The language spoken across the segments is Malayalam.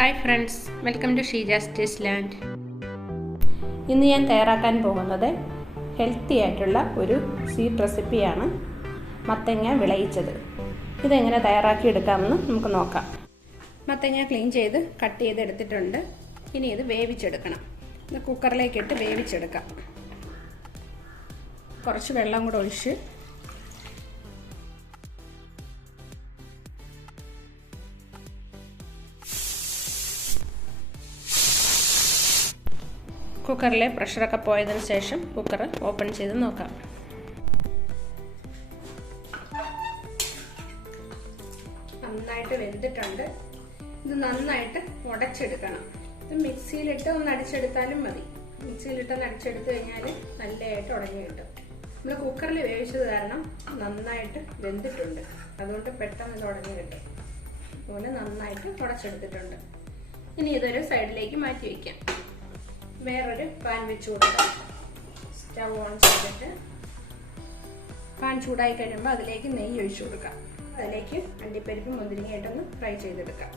Hi friends, welcome to Sheeja's taste land. ഇന്ന് ഞാൻ തയ്യാറാക്കാൻ പോകുന്നത് ഹെൽത്തി ആയിട്ടുള്ള ഒരു സ്വീറ്റ് റെസിപ്പിയാണ്, മത്തങ്ങ വിളയിച്ചത്. ഇതെങ്ങനെ തയ്യാറാക്കി എടുക്കാമെന്ന് നമുക്ക് നോക്കാം. മത്തങ്ങ ക്ലീൻ ചെയ്ത് കട്ട് ചെയ്തെടുത്തിട്ടുണ്ട്. ഇനി ഇത് വേവിച്ചെടുക്കണം. ഇത് കുക്കറിലേക്കിട്ട് വേവിച്ചെടുക്കാം. കുറച്ച് വെള്ളം കൂടെ ഒഴിച്ച് കുക്കറിലെ പ്രഷറൊക്കെ പോയതിന് ശേഷം കുക്കർ ഓപ്പൺ ചെയ്ത് നോക്കാം. നന്നായിട്ട് വെന്തിട്ടുണ്ട്. ഇത് നന്നായിട്ട് ഉടച്ചെടുക്കണം. ഇത് മിക്സിയിലിട്ട് ഒന്ന് അടിച്ചെടുത്താലും മതി. മിക്സിയിലിട്ട് ഒന്ന് അടിച്ചെടുത്ത് കഴിഞ്ഞാൽ നല്ലതായിട്ട് ഉടഞ്ഞു കിട്ടും. നമ്മൾ കുക്കറിൽ വേവിച്ചത് കാരണം നന്നായിട്ട് വെന്തിട്ടുണ്ട്, അതുകൊണ്ട് പെട്ടെന്ന് ഇത് ഉടഞ്ഞു കിട്ടും. അതുപോലെ നന്നായിട്ട് ഉടച്ചെടുത്തിട്ടുണ്ട്. ഇനി ഇതൊരു സൈഡിലേക്ക് മാറ്റി വയ്ക്കാം. വേറൊരു പാൻ വെച്ച് കൊടുക്കാം. സ്റ്റവ് ഓൺ ചെയ്തിട്ട് പാൻ ചൂടായി കഴിയുമ്പോൾ അതിലേക്ക് നെയ്യ് ഒഴിച്ചു കൊടുക്കാം. അതിലേക്ക് അണ്ടിപ്പരിപ്പ് മുന്തിരിങ്ങയായിട്ടൊന്ന് ഫ്രൈ ചെയ്തെടുക്കാം.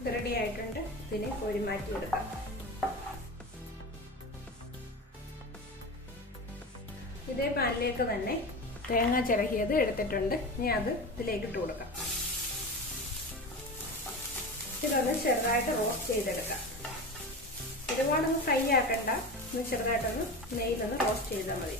ഇത് റെഡി ആയിട്ടുണ്ട്. ഇതിനെ കോരി മാറ്റി എടുക്കാം. ഇതേ പാനിലേക്ക് തന്നെ തേങ്ങ ചിരകിയത് എടുത്തിട്ടുണ്ട്. ഇനി അത് ഇതിലേക്ക് ഇട്ട് കൊടുക്കാം. ഇതൊന്ന് ചെറുതായിട്ട് റോസ്റ്റ് ചെയ്തെടുക്കാം. ഒരുപാടൊന്ന് ഫ്രൈ ആക്കണ്ട, ഒന്ന് ചെറുതായിട്ടൊന്ന് നെയ്യിലൊന്ന് റോസ്റ്റ് ചെയ്താൽ മതി.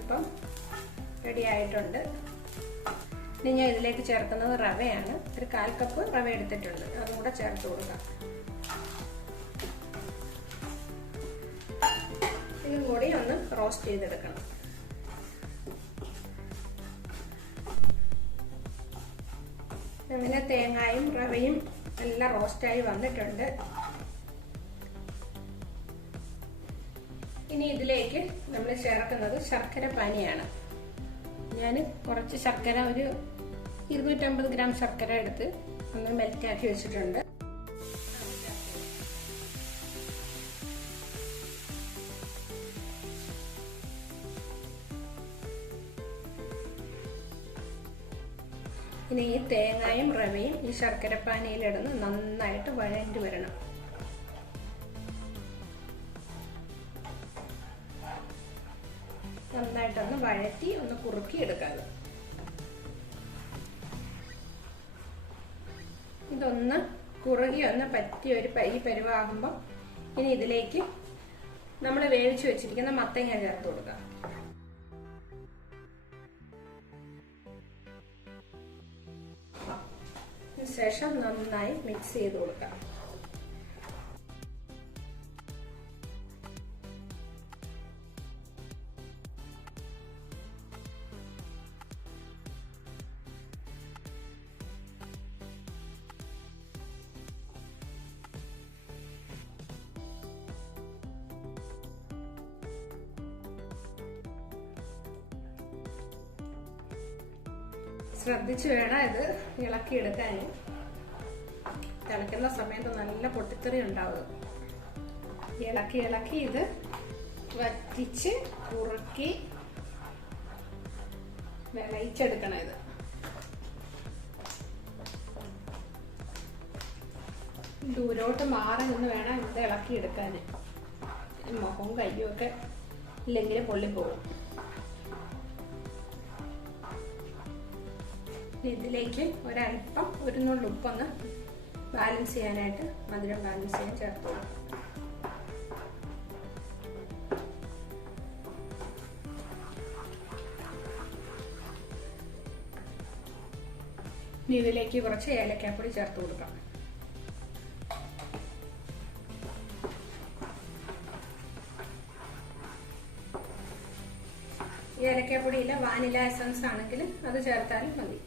ഇപ്പം റെഡി ആയിട്ടുണ്ട്. ഇനി ഞാൻ ഇതിലേക്ക് ചേർക്കുന്നത് റവയാണ്. ഒരു 1/4 കപ്പ് റവ എടുത്തിട്ടുണ്ട്. അതും കൂടെ ചേർത്ത് കൊടുക്കാം. ഇതും കൂടി ഒന്ന് റോസ്റ്റ് ചെയ്തെടുക്കണം. അങ്ങനെ തേങ്ങയും റവയും എല്ലാം റോസ്റ്റായി വന്നിട്ടുണ്ട്. ഇനി ഇതിലേക്ക് നമ്മൾ ചേർക്കുന്നത് ശർക്കര പാനിയാണ്. ഞാൻ കുറച്ച് ശർക്കര, ഒരു 250 ഗ്രാം ശർക്കര എടുത്ത് ഒന്ന് മെൽറ്റാക്കി വെച്ചിട്ടുണ്ട്. ഇനി ഈ തേങ്ങയും റവയും ഈ ശർക്കര പാനിയിലിടുന്ന് നന്നായിട്ട് വഴണ്ടി വരണം. നന്നായിട്ടൊന്ന് വഴറ്റി ഒന്ന് കുറുക്കി എടുക്കാതെ. ഇതൊന്ന് കുറുകി ഒന്ന് പറ്റി ഈ പരുവാകുമ്പോൾ ഇനി ഇതിലേക്ക് നമ്മൾ വേവിച്ചു വെച്ചിരിക്കുന്ന മത്തങ്ങ ചേർത്ത് കൊടുക്കാം. ശേഷം നന്നായി മിക്സ് ചെയ്ത് കൊടുക്കാം. ശ്രദ്ധിച്ചു വേണം ഇത് ഇളക്കിയെടുക്കാൻ. തിളയ്ക്കുന്ന സമയത്ത് നല്ല പൊട്ടിത്തെറി ഉണ്ടാവും. ഇളക്കി ഇളക്കി ഇത് വറ്റിച്ച് കുറുക്കി വിളയിച്ചെടുക്കണം. ഇത് ദൂരോട്ട് മാറി നിന്ന് വേണം ഇത് ഇളക്കിയെടുക്കാൻ. മുഖവും കയ്യും ഒക്കെ ഇല്ലെങ്കിൽ പൊള്ളിപ്പോകും. ഇതിലേക്ക് ഒരല്പം, ഒരു നുള്ളു ഉപ്പൊന്ന് ബാലൻസ് ചെയ്യാനായിട്ട്, മധുരം ബാലൻസ് ചെയ്യാൻ ചേർത്ത് കൊടുക്കാം. ഇതിലേക്ക് കുറച്ച് ഏലക്കാപ്പൊടി ചേർത്ത് കൊടുക്കാം. ഏലക്കാപ്പൊടിയില്ല, വാനില എസൻസ് ആണെങ്കിൽ അത് ചേർത്താലും മതി.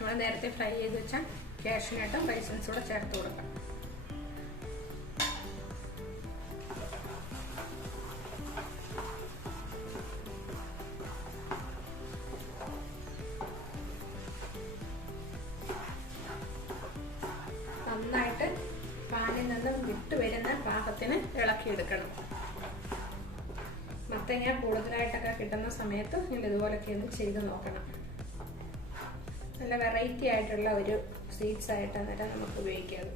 നമ്മൾ നേരത്തെ ഫ്രൈ ചെയ്ത് വെച്ച കാഷ്യൂനട്ടും റൈസിൻസും കൂടെ ചേർത്ത് കൊടുക്കാം. നന്നായിട്ട് പാനിൽ നിന്നും വിട്ട് വരുന്ന പാകത്തിന് ഇളക്കിയെടുക്കണം. മത്തങ്ങ കൂടുതലായിട്ടൊക്കെ കിട്ടുന്ന സമയത്ത് നിങ്ങൾ ഇതുപോലൊക്കെ ഒന്ന് ചെയ്ത് നോക്കണം. നല്ല വെറൈറ്റി ആയിട്ടുള്ള ഒരു സ്വീറ്റ്സ് ആയിട്ട് അന്നേരം നമുക്ക് ഉപയോഗിക്കാം.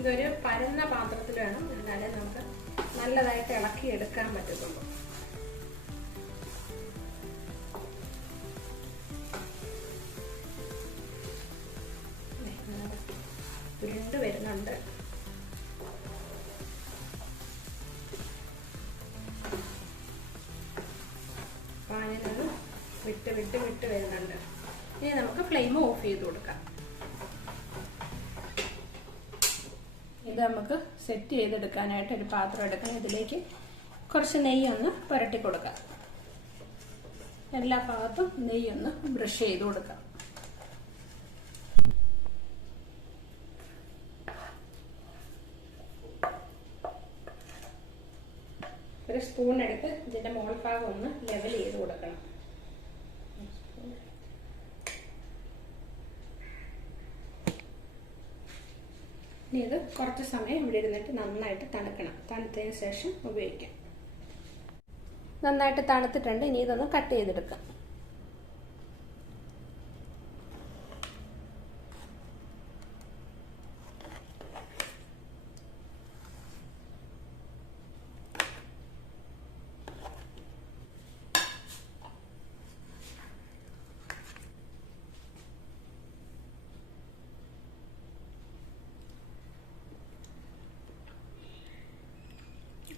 ഇതൊരു പരന്ന പാത്രത്തിൽ വേണം, എന്നാലേ നമുക്ക് നല്ലതായിട്ട് ഇളക്കി എടുക്കാൻ പറ്റത്തുള്ളൂ. ഉരുണ്ട് വരുന്നുണ്ട്. പാനിൽ നിന്ന് വിട്ട് വിട്ട് വിട്ട് വരുന്നുണ്ട്. ഇനി നമുക്ക് ഫ്ലെയിം ഓഫ് ചെയ്ത് കൊടുക്കാം. ഇത് നമുക്ക് സെറ്റ് ചെയ്തെടുക്കാനായിട്ട് ഒരു പാത്രം എടുക്കണം. ഇതിലേക്ക് കുറച്ച് നെയ്യൊന്ന് പുരട്ടി കൊടുക്കാം. എല്ലാ ഭാഗത്തും നെയ്യൊന്ന് ബ്രഷ് ചെയ്ത് കൊടുക്കാം. ഒരു സ്പൂൺ എടുത്ത് ഇതിന്റെ മോൾ ഭാഗം ഒന്ന് ലെവൽ ചെയ്ത് കൊടുക്കണം. ഇനി ഇത് കുറച്ച് സമയം ഇവിടെ ഇരുന്നിട്ട് നന്നായിട്ട് തണുക്കണം. തണുത്തതിന് ശേഷം ഉപയോഗിക്കാം. നന്നായിട്ട് തണുത്തിട്ടുണ്ട്. ഇനി ഇതൊന്ന് കട്ട് ചെയ്തെടുക്കാം.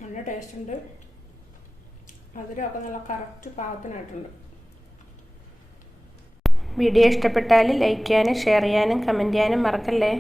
നല്ല ടേസ്റ്റ് ഉണ്ട്. മധുരമൊക്കെ നല്ല കറക്റ്റ് പാകത്തിനായിട്ടുണ്ട്. വീഡിയോ ഇഷ്ടപ്പെട്ടാൽ ലൈക്ക് ചെയ്യാനും ഷെയർ ചെയ്യാനും കമൻറ്റ് ചെയ്യാനും മറക്കല്ലേ.